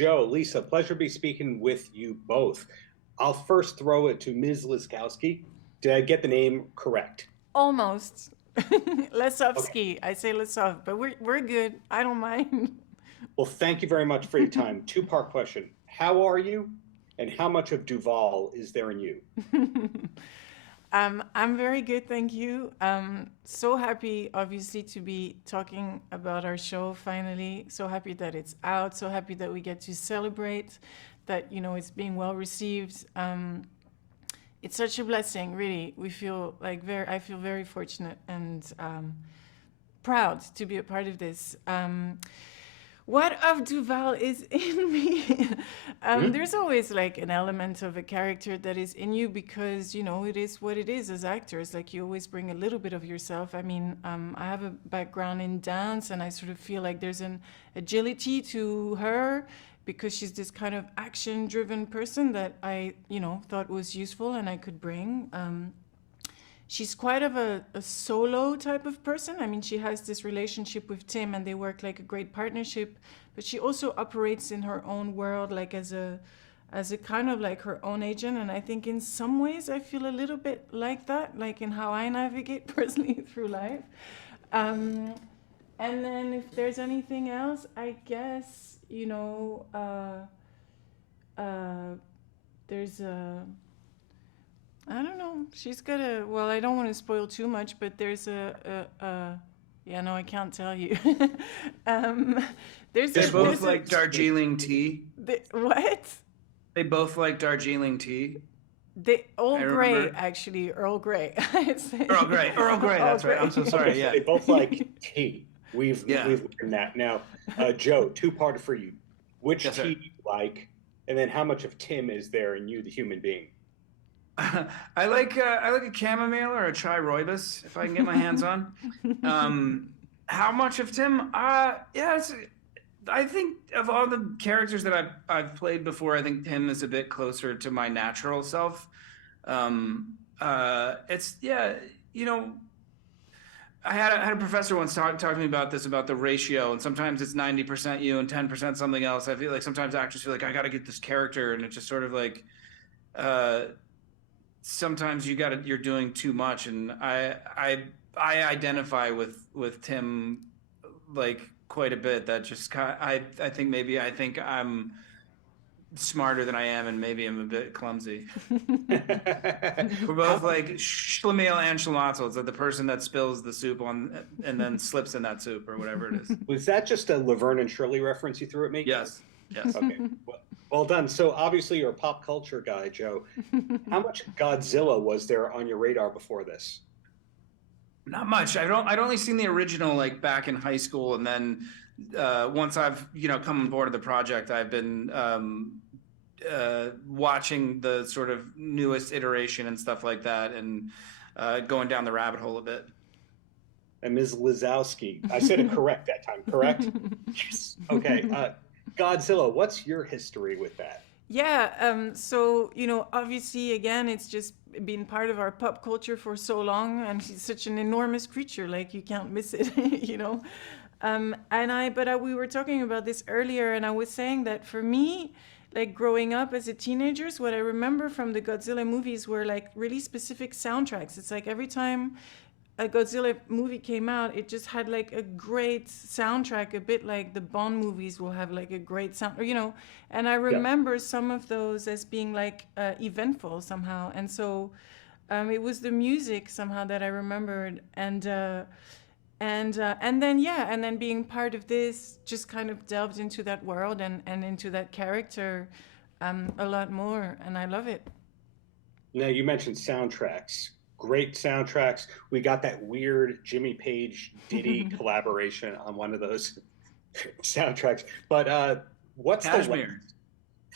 Joe, Lisa, pleasure to be speaking with you both. I'll first throw it to Ms. Laskowski. Did I get the name correct? Almost. Okay. Lasowski. I say Lasov, but we're good. I don't mind. Well, thank you very much for your time. Two-part question. How are you? And how much of Duval is there in you? I'm very good, thank you. So happy, obviously, to be talking about our show finally. So happy that it's out. So happy that we get to celebrate that, it's being well received. It's such a blessing, really. We feel like I feel very fortunate and proud to be a part of this. What of Duval is in me? Hmm? There's always like an element of a character that is in you because, it is what it is as actors. Like you always bring a little bit of yourself. I mean, I have a background in dance and I sort of feel like there's an agility to her because she's this kind of action driven person that I, thought was useful and I could bring. She's quite of a solo type of person. I mean, she has this relationship with Tim and they work like a great partnership, but she also operates in her own world, like as a kind of like her own agent. And I think in some ways I feel a little bit like that, like in how I navigate personally through life. Um, and then if there's anything else, I guess, there's a, I don't know. She's got a. Well, I don't want to spoil too much, but there's yeah, no, I can't tell you. um, there's They a. both There's a. like Darjeeling tea. What? They both like Darjeeling tea. The I Earl Grey, remember. actually, Earl Grey. I'd say. Earl Grey. Earl Grey. Earl That's right. I'm Grey. so Okay, sorry. so Yeah. they both like tea. We've Yeah. we've learned that. Now, Joe, two-part for you. Which Yes, sir. tea do you like? And then how much of Tim is there in you, the human being? I like a chamomile or a chai rooibos if I can get my hands on. How much of Tim? Yeah, I think of all the characters that I've played before, I think Tim is a bit closer to my natural self. It's yeah, you know, I had a professor once talk to me about this, about the ratio, and sometimes it's 90% you and 10% something else. I feel like sometimes actors feel like I got to get this character, and it's just sort of like uh, sometimes you're doing too much, and I identify with Tim like quite a bit. That just I think maybe I think I'm smarter than I am, and maybe I'm a bit clumsy. We're both How like schlemiel and schlemazel. It's like the person that spills the soup on and then slips in that soup or whatever it is. was that just a Laverne and Shirley reference you threw at me? Yes, yes. Okay. Well done. So obviously you're a pop culture guy, Joe. How much Godzilla was there on your radar before this? Not much. I'd only seen the original like back in high school, and then once I've come on board of the project, I've been watching the sort of newest iteration and stuff like that, and going down the rabbit hole a bit. And Ms. Lazowski, I said it correct that time, correct? Yes. Okay. Godzilla, what's your history with that? Yeah, so, obviously, again, it's just been part of our pop culture for so long, and he's such an enormous creature, like, you can't miss it, we were talking about this earlier, and I was saying that for me, like, growing up as a teenager, what I remember from the Godzilla movies were, like, really specific soundtracks. It's like every time a Godzilla movie came out, it just had like a great soundtrack, a bit like the Bond movies will have like a great sound. And I Yeah. remember some of those as being like eventful somehow. And so it was the music somehow that I remembered. And then being part of this just kind of delved into that world and into that character a lot more. And I love it. Now you mentioned soundtracks. Great soundtracks. We got that weird Jimmy Page Diddy collaboration on one of those soundtracks. But what's the last Kashmir.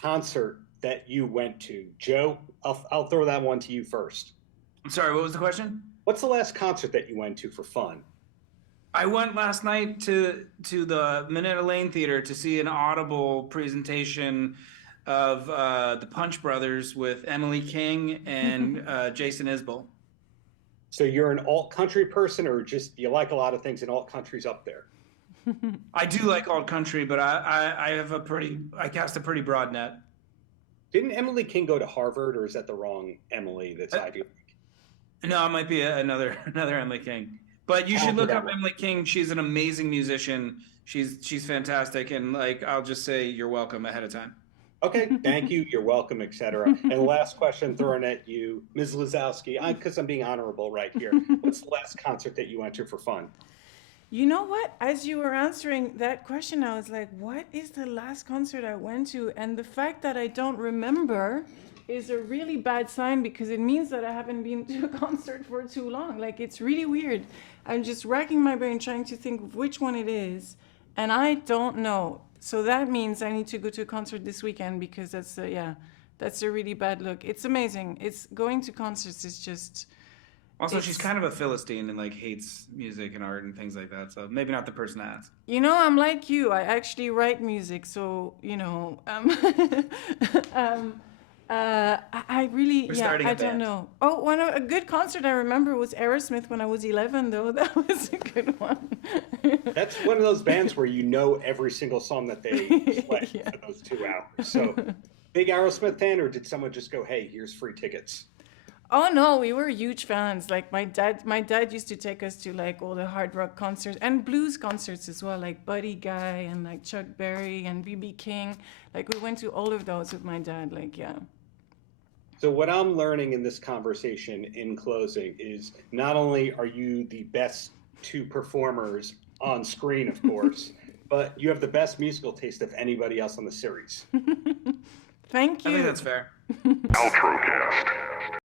concert that you went to, Joe? I'll throw that one to you first. I'm sorry. What was the question? What's the last concert that you went to for fun? I went last night to the Minetta Lane Theater to see an Audible presentation of the Punch Brothers with Emily King and Jason Isbell. So you're an alt country person, or just you like a lot of things in alt countries up there? I do like alt country, but I cast a pretty broad net. Didn't Emily King go to Harvard, or is that the wrong Emily that's Ivy League? No, it might be another Emily King. But you should look up Emily King. She's an amazing musician. She's fantastic, and like I'll just say you're welcome ahead of time. Okay, thank you. You're welcome, etc. And last question thrown at you, Ms. Lasowski, because I'm being honorable right here. What's the last concert that you went to for fun? You know what? As you were answering that question, I was like, what is the last concert I went to? And the fact that I don't remember is a really bad sign, because it means that I haven't been to a concert for too long. Like, it's really weird. I'm just racking my brain trying to think of which one it is, and I don't know. So that means I need to go to a concert this weekend, because that's a really bad look. It's amazing. It's going to concerts is just... Also, she's kind of a Philistine and like hates music and art and things like that. So maybe not the person to ask. You know, I'm like you. I actually write music, so you know, I really, I don't know. Oh, a good concert I remember was Aerosmith when I was 11, though. That was a good one. That's one of those bands where you know every single song that they play for those 2 hours. So, big Aerosmith fan, or did someone just go, "Hey, here's free tickets"? Oh no, we were huge fans. Like my dad used to take us to like all the hard rock concerts and blues concerts as well, like Buddy Guy and like Chuck Berry and B.B. King. Like we went to all of those with my dad. Like yeah. So what I'm learning in this conversation in closing is not only are you the best two performers on screen, of course, but you have the best musical taste of anybody else on the series. Thank you. I think that's fair. Paltrocast.